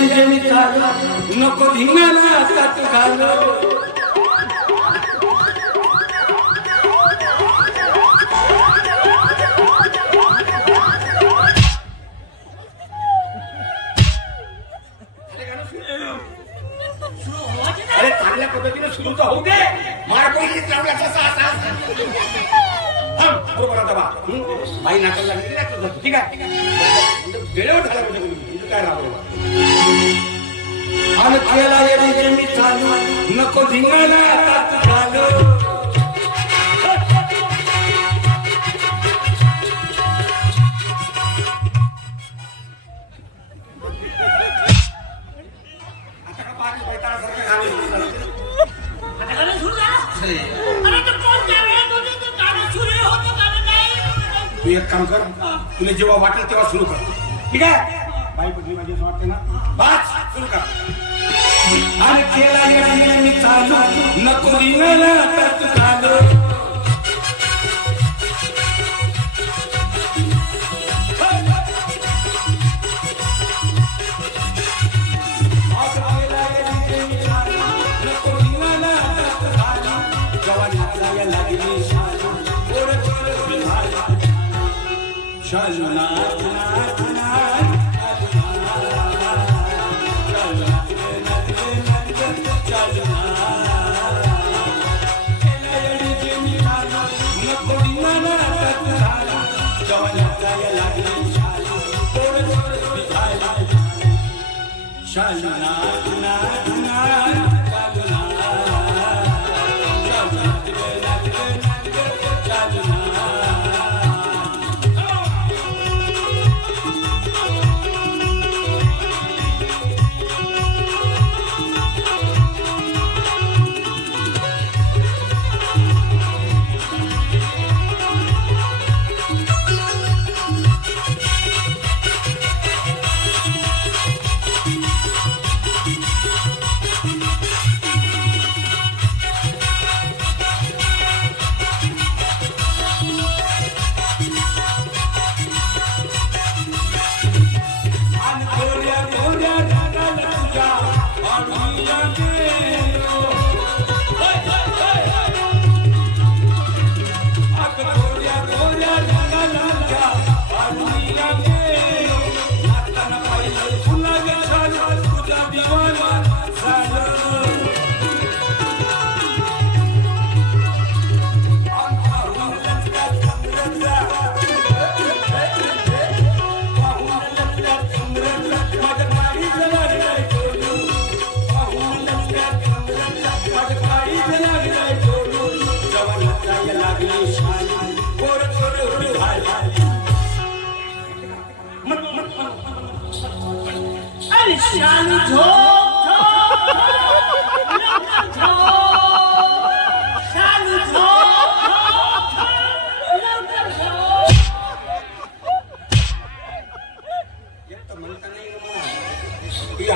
तुझे निकालो नको धिंगाणा आता तू घालो अरे चांगल्या पद्धतीने सुरू तर होऊ दे मार कोणीच लावला तसा असा बरोबर आता बा बाई नाकाला लागली ना ठीक आहे वेळेवर झाला कुठे काय राहतो आणि केला ये तुझे मी चालू नको धिंगाणा आता तू घालो तू एक काम कर तुला जेव्हा वाटेल तेव्हा सुरू कर ठीक आहे बाई पटली माझी असं वाटते ना बस सुरू कर आणि केला ये तुझे मी चालू नको धिंगाणा आता तू घालो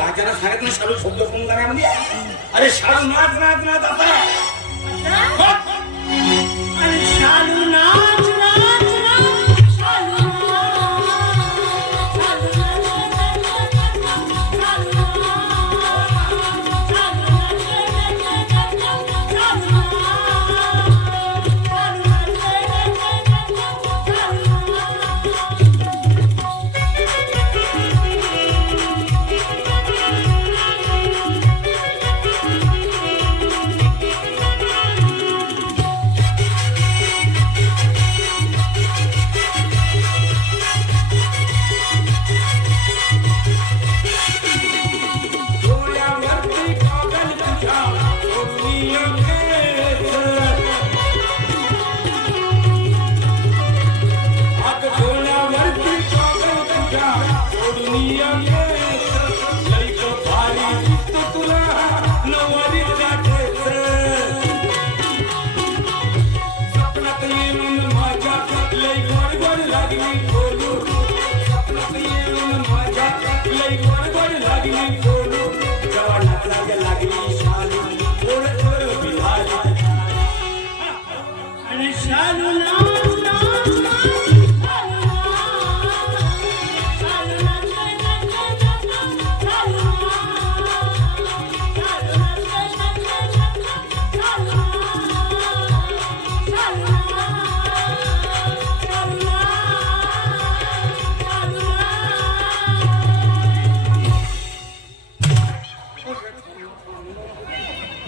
आचारा सांगितलं शालू शब्द कोण गाण्यामध्ये अरे शालू नाच नाच नाच आता अरे शालू नाच नाच नाच शालू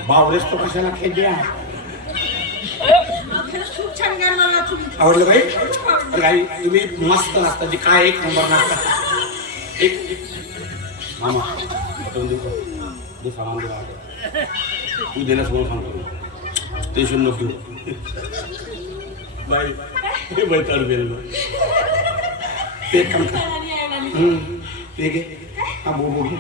बावरेस तो कशाला खेळ द्या खरंच खूप छान गाणं मला तुम्ही आवडलं बाई अरे आई तुम्ही मस्त नसता जी काय एक नंबर नसता एक मामा दोन दिवस सामान दिला तू देण्यास म्हणून सांगतो टेन्शन नको बाई हे बैताड गेलो ते काम कर ठीक आहे हा बोल